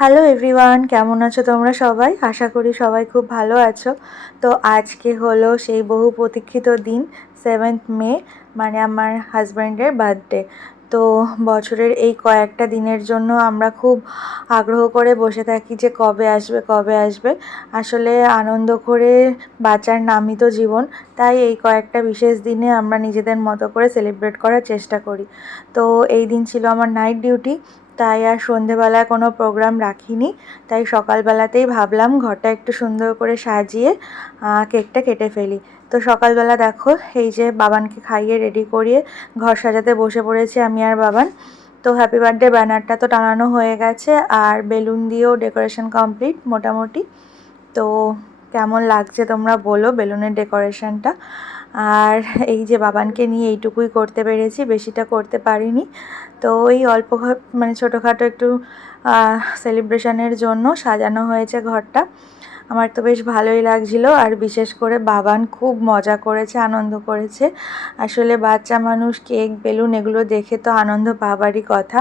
Hello everyone, কেমন আছো তোমরা সবাই? আশা করি সবাই খুব ভালো আছো। তো আজকে হলো সেই বহু প্রতীক্ষিত দিন, 7th মে, মানে আমার হাজব্যান্ডের বার্থডে। তো বছরের এই কয়েকটা দিনের জন্য আমরা খুব আগ্রহ করে বসে থাকি যে কবে আসবে কবে আসবে। আসলে আনন্দ করে বাঁচার নামই তো জীবন, তাই এই কয়েকটা বিশেষ দিনে আমরা নিজেদের মতো করে সেলিব্রেট করার চেষ্টা করি। তো এই দিন ছিল আমার নাইট ডিউটি, তাই আর সন্ধেবেলায় কোনো প্রোগ্রাম রাখিনি। তাই সকালবেলাতেই ভাবলাম ঘরটা একটু সুন্দর করে সাজিয়ে কেকটা কেটে ফেলি। তো সকালবেলা দেখো এই যে বাবানকে খাইয়ে রেডি করিয়ে ঘর সাজাতে বসে পড়েছি আমি আর বাবান। তো হ্যাপি বার্থডে ব্যানারটা তো টানানো হয়ে গেছে, আর বেলুন দিয়েও ডেকোরেশন কমপ্লিট মোটামুটি। তো কেমন লাগছে তোমরা বলো বেলুনের ডেকোরেশনটা। আর এই যে বাবানকে নিয়ে এইটুকুই করতে পেরেছি, বেশিটা করতে পারিনি। তো এই অল্প মানে ছোটোখাটো একটু সেলিব্রেশনের জন্য সাজানো হয়েছে ঘরটা। আমার তো বেশ ভালোই লাগছিল, আর বিশেষ করে বাবান খুব মজা করেছে, আনন্দ করেছে। আসলে বাচ্চা মানুষ কেক বেলুন এগুলো দেখে তো আনন্দ পাবারই কথা।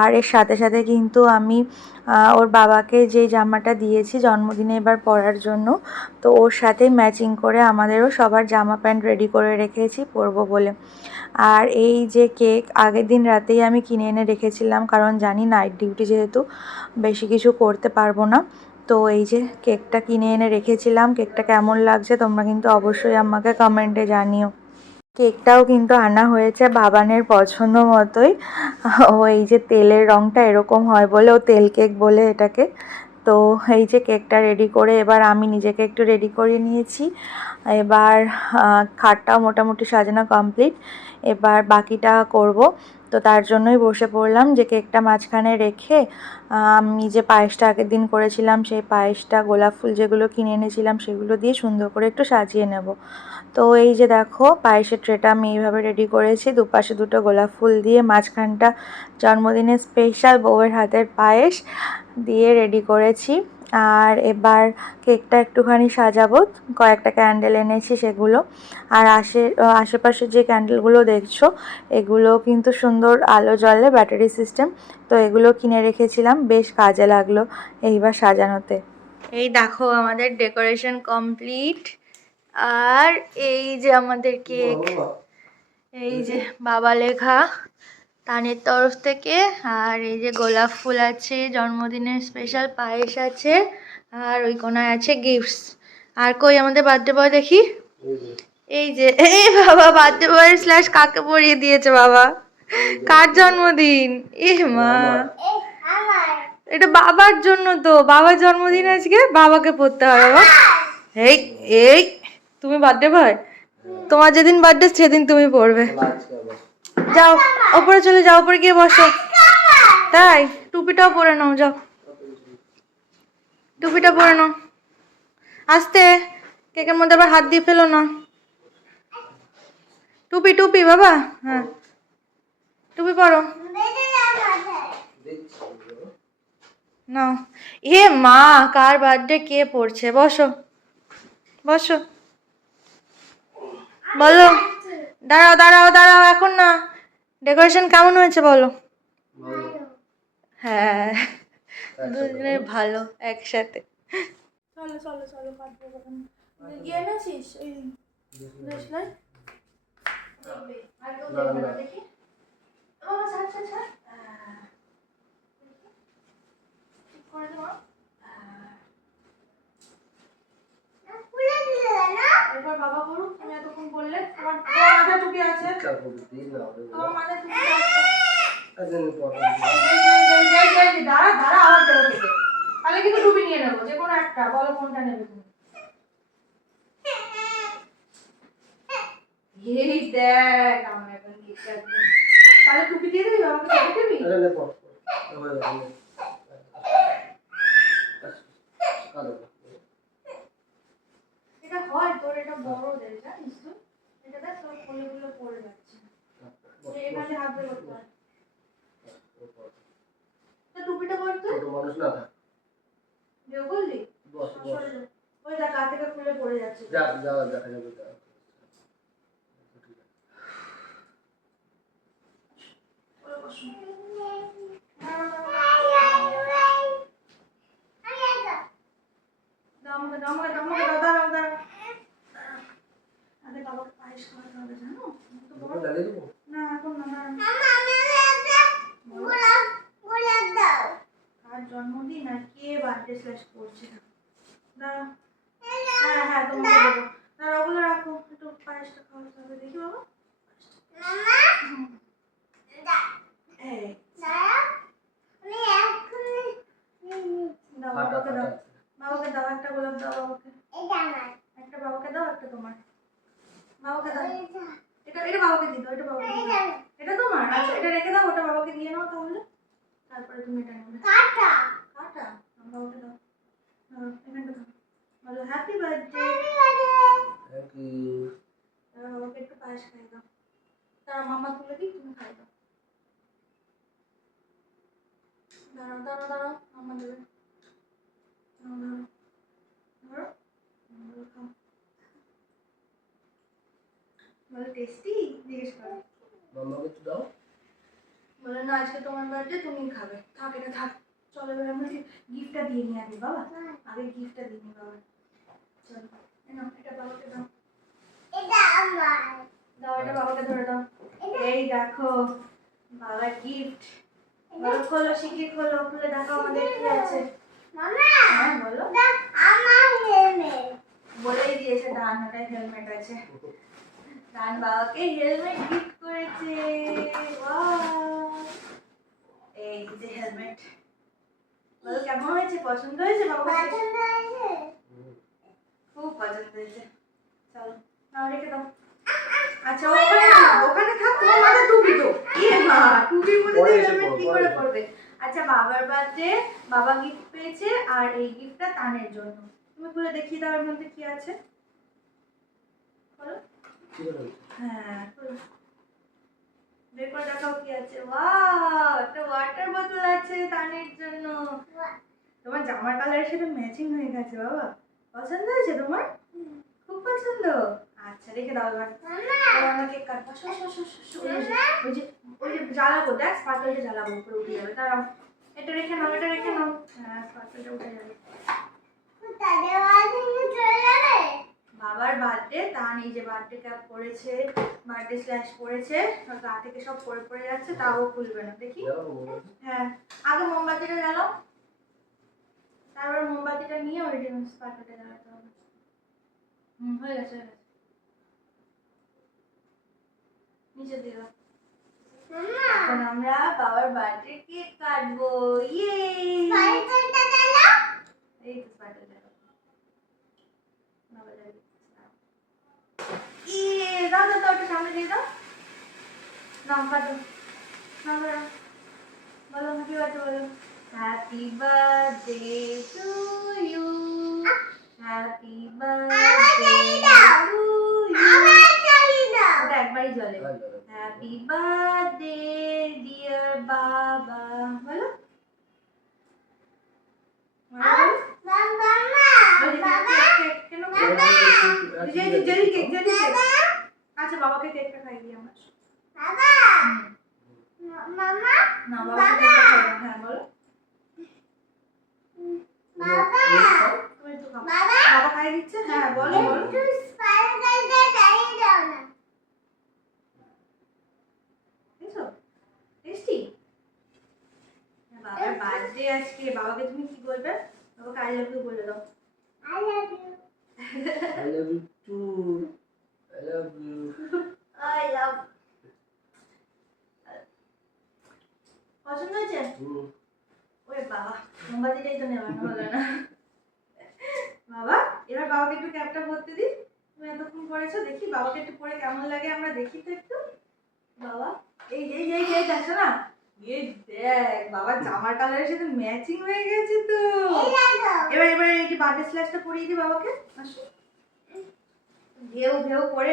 আর এর সাথে সাথে কিন্তু আমি ওর বাবাকে যে জামাটা দিয়েছি জন্মদিনে এবার পরার জন্য, তো ওর সাথেই ম্যাচিং করে আমাদেরও সবার জামা প্যান্ট রেডি করে রেখেছি পরবো বলে। আর এই যে কেক আগের দিন রাতেই আমি কিনে এনে রেখেছিলাম, কারণ জানি নাইট ডিউটি যেহেতু বেশি কিছু করতে পারবো না। তো এই যে কেকটা কিনে এনে রেখেছিলাম, কেকটা কেমন লাগছে তোমরা কিন্তু অবশ্যই আমাকে কমেন্টে জানিও। কেকটাও কিন্তু আনা হয়েছে বাবানের পছন্দ মতোই। ও এই যে তেলের রঙটা এরকম হয় বলে ও তেল কেক বলে এটাকে। তো এই যে কেকটা রেডি করে এবার আমি নিজেকে একটু রেডি করে নিয়েছি। এবার খাটটাও মোটামুটি সাজানো কমপ্লিট, এবার বাকিটা করব। তো তার জন্যই বসে পড়লাম যে কেকটা মাঝখানে রেখে আমি যে পায়েসটা আগের দিন করেছিলাম সেই পায়েসটা গোলাপ ফুল যেগুলো কিনে এনেছিলাম সেগুলো দিয়ে সুন্দর করে একটু সাজিয়ে নেব। তো এই যে দেখো পায়েসের ট্রেটা আমি এইভাবে রেডি করেছি, দুপাশে দুটো গোলাপ ফুল দিয়ে, মাঝখানটা জন্মদিনের স্পেশাল বউয়ের হাতের পায়েস দিয়ে রেডি করেছি। আর এবার কেকটা একটুখানি সাজাবো, কয়েকটা ক্যান্ডেল এনেছি সেগুলো। আর আশেপাশে যে ক্যান্ডেলগুলো দেখছো এগুলো কিন্তু সুন্দর আলো জ্বলে, ব্যাটারি সিস্টেম। তো এগুলো কিনে রেখেছিলাম, বেশ কাজে লাগলো এইবার সাজানোতে। এই দেখো আমাদের ডেকোরেশন কমপ্লিট। আর এই যে আমাদের কেক, এই যে বাবা লেখা তানের তরফ থেকে, আর এই যে গোলাপ ফুল আছে, জন্মদিনের স্পেশাল পায়েস আছে, আর ওই কোনায় আছে গিফটস। আর কই আমাদের বার্থডে বয় দেখি, এই যে এই বাবা বার্থডে বয় স্ল্যাশ কাকে পরিয়ে দিয়েছে বাবা। কার জন্মদিন? এ মা, এটা বাবার জন্য, তো বাবার জন্মদিন আজকে, বাবাকে পড়তে হবে বাবা। এই এই তুমি বার্থডে বয়, তোমার যেদিন বার্থডে সেদিন তুমি পড়বে। যাও ওপরে চলে যাও, ওপরে গিয়ে বসো। তাই টুপিটাও পরে নাও, যাও টুপিটা পরে নাও। আস্তে, কেকের মধ্যে আবার হাত দিয়ে ফেলো না। টুপি টুপি বাবা, হ্যাঁ টুপি পরো নাও। এ মা, কার বার্থডে কে পড়ছে? বসো বসো, বলো। দাঁড়াও দাঁড়াও দাঁড়াও, এখন না। ডেকোরেশন কেমন হয়েছে বলো? হ্যাঁ, দুজনের ভালো একসাথে। চলো চলো চলো, গিয়ে এনেছিস ওই দেশলাই? দেখবে আর কেউ দেখবে না, দেখি বাবা, ছাড় ছাড় ছাড়, ঠিক করে দাও। এবার বাবা বলুক, তুমি এতক্ষণ বললে তোমার মাথায় টুপি আছে, তোমার মাথায় টুপি আছে। দাঁড়া দাঁড়া, আবার দেবো তোকে, তাহলে কিন্তু টুপি নিয়ে নেবো, যে কোনো একটা বলো কোনটা নেবে তুমি। এই দেখ আমার এখন কি করবে, তাহলে টুপি দিয়ে দিবি বাবাকে, টুপি দিবি। এটা হয় তোর, এটা বড় দেয় জানিস তো, এটা দেখ তোর ফুলগুলো পড়ে যাচ্ছে, এখানে হাত দিয়ে করতে হয়। তো টুপিটা পর, তো ছোট মানুষ না থাক দেও বললি, বস বস, ওই দেখ হাত থেকে খুলে পড়ে যাচ্ছে, যা যা দেখা যাবে। আমাকে দাও, দাঁড়াও দাঁড়াও। আগে বাবাকে পায়েস খাওয়াতে হবে জানো তো বড় না এখন না দাও। কার জন্মদিন আর কে বার্থডে স্ল্যাশ করছে দাঁড়াও। হ্যাঁ হ্যাঁ তোমাকে দেবো। দাঁড়াও ওগুলো রাখো, একটু পায়েসটা খাওয়াতে হবে দেখি বাবা। বাবাকে দাও, বাবাকে দাও একটা গোলাপ দাও বাবাকে, একটা বাবাকে দাও একটা তোমার। বাবাকে দাও, এটা এটা বাবাকে দিয়ে দাও, এটা বাবাকে দিয়ে দাও। এটা তোমার, আচ্ছা এটা রেখে দাও, ওটা বাবাকে দিয়ে নাও তাহলে, তারপরে তুমি এটা নেবে। কাটা কাটা বাবাকে দাও, এখানটা দাও, বলো হ্যাপি বার্থডে। Thank you. বাবাকে একটু পায়েস খাই দাও, তার মামা তুলে দিই তুমি খাই দাও। দাঁড়াও দাঁড়াও দাঁড়াও, মামা দেবে। ধরো ধরো ধরো খাও। বলো টেস্টি, জিজ্ঞেস করো। মামাকে একটু দাও। বলে না আজকে তোমার বার্থডে তুমি খাবে, থাক এটা থাক। চলো এবার আমরা গিফটটা দিয়ে নিই আগে বাবা, আগে গিফটটা দিয়ে নিই বাবা। চলো নাও এটা বাবাকে দাও, এটা আমার দাও, এটা বাবাকে ধরে দাও। এই দেখো বাবার গিফট। বলো খোলো, শিখে খোলো, খুলে দেখো আমাদের কি আছে। মামা হ্যাঁ বলো। আমার হেলমেট বলেই দিয়েছে, ডান হাতে হেলমেট আছে। ডান বাবাকে হেলমেট গিফট করেছে। ওয়াও এই যে হেলমেট, বলো কেমন হয়েছে, পছন্দ হয়েছে বাবা? পছন্দ হয়েছে, খুব পছন্দ হয়েছে। চলো নাও রেখে দাও। আচ্ছা ওখানে ওখানে থাক, তোমার মাথা টুপি তো ইয়ে মা, টুপির মধ্যে হেলমেট কি করে পড়বে? আচ্ছা বাবার বার্থডে, বাবা গিফট পেয়েছে আর এই গিফটটা তানের জন্য। তুমি খুলে দেখিয়ে দাও এর মধ্যে কি আছে, বলো। হ্যাঁ খুলো, বের করে দেখাও কি আছে। ওয়াও একটা ওয়াটার বোতল আছে তানের জন্য। তোমার জামার কালারের সাথে ম্যাচিং হয়ে গেছে বাবা, পছন্দ হয়েছে তোমার? খুব পছন্দ। আচ্ছা রেখে দাও এবার, আমরা কেক কাটবো। ওই যে জ্বালাবো, দেখ স্পার্কলটা জ্বালাবো, উপরে উঠে যাবে। দাঁড়াও এটা রেখে নাও, এটা রেখে নাও। হ্যাঁ স্পার্কলটা উঠে যাবে। বাবার বার্থডে, তান এই যে বার্থডে ক্যাপ পরেছে, বার্থডে স্ল্যাশ পরেছে, গা থেকে সব পরে পড়ে যাচ্ছে, তাও খুলবে না দেখি। হ্যাঁ আগে মোমবাতিটা জ্বালাও, তারপর মোমবাতিটা নিয়ে ওই স্পার্কলটা জ্বালাতে হবে। হয়ে গেছে হয়ে গেছে, নিচে দিয়ে দাও। এখন আমরা বাবার বার্থডে কেক কাটবো। ইয়ে স্পার্কলটা জ্বালাও, এই তো স্পার্কলটা জ্বালাও। বাবা জ্বালিয়ে ইয়ে দাও দাও দাও, ওটা সামনে দিয়ে দাও। নাও কাটো, নাও দাও, বলো হ্যাপি বার্থডে, বলো happy birthday to you, happy birthday to you. ওটা একবারই জ্বলে। হ্যাপি বার্থডে ডিয়ার বাবা, বলো। আচ্ছা বাবাকে কেকটা খাই দিই আমরা। না বাবাকে কেকটা খাই দাও। হ্যাঁ বলো বাবা খাই দিচ্ছে। হ্যাঁ বলো বলো। টেস্টি। বাবার বার্থডে আজকে, বাবাকে তুমি কি বলবে? বাবাকে আই লাভ ইউ বলে দাও। I love you, I love you too, I love you, I love. পছন্দ হয়েছে? ওরে বাবা মোমবাতিটাই তো নেওয়া হলো না। বাবা এবার বাবাকে একটু ক্যাপটা পরতে দিই, তুমি এতক্ষণ পরেছো, দেখি বাবাকে একটু পরে কেমন লাগে আমরা দেখি তো একটু। বাবা এই এই এই এই দেখো না, এই দেখ বাবার জামার কালারের সাথে ম্যাচিং হয়ে গেছে তো। এবার এবার এই যে বার্থডে স্ল্যাশটা পরিয়ে দিই বাবাকে। আসো ঘেউ ঘেউ করে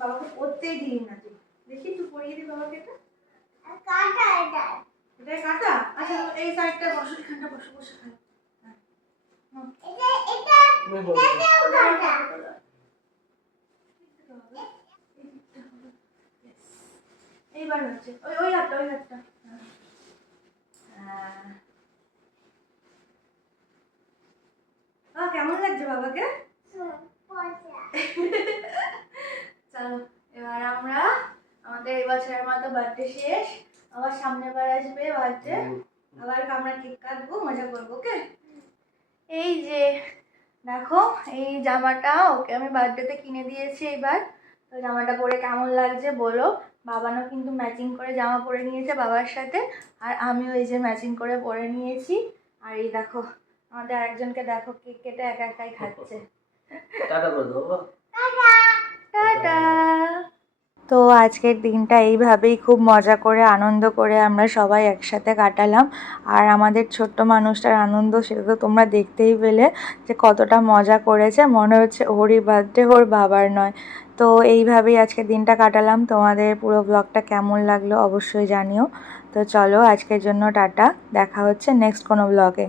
বাবাকে পরতেই দিই না তুই, দেখি তুই পরিয়ে দিই বাবাকে। এটা কাটা, এটা কাটা। আচ্ছা এই সাইডটা বসো, এখানটা বসো, বসে খাই। এইবার হচ্ছে ওই ওই হাতটা, ওই হাতটা। কেমন লাগছে বাবাকে? চলো এবার আমরা আমাদের এই বছরের মতো বার্থডে শেষ, আবার সামনের বার আসবে বার্থডে, আবার আমরা কেক কাটবো, মজা করবো। ওকে, এই যে দেখো এই জামাটা ওকে আমি বার্থডেতে কিনে দিয়েছি এইবার। তো জামাটা পরে কেমন লাগছে বলো। বাবানও কিন্তু ম্যাচিং করে জামা পরে নিয়েছে বাবার সাথে, আর আমিও এই যে ম্যাচিং করে পরে নিয়েছি। আর এই দেখো আমাদের আরেকজনকে দেখো কেক কেটে একা একাই খাচ্ছে। টাটা করে দেবো। টাটা। তো আজকের দিনটা এইভাবেই খুব মজা করে আনন্দ করে আমরা সবাই একসাথে কাটালাম। আর আমাদের ছোট্ট মানুষটার আনন্দ সেটা তো তোমরা দেখতেই পেলে যে কতটা মজা করেছে, মনে হচ্ছে ওরই বার্থডে, ওর বাবার নয়। তো এইভাবেই আজকের দিনটা কাটালাম। তোমাদের পুরো ব্লগটা কেমন লাগলো অবশ্যই জানিও। তো চলো আজকের জন্য টাটা, দেখা হচ্ছে নেক্সট কোনো ব্লগে।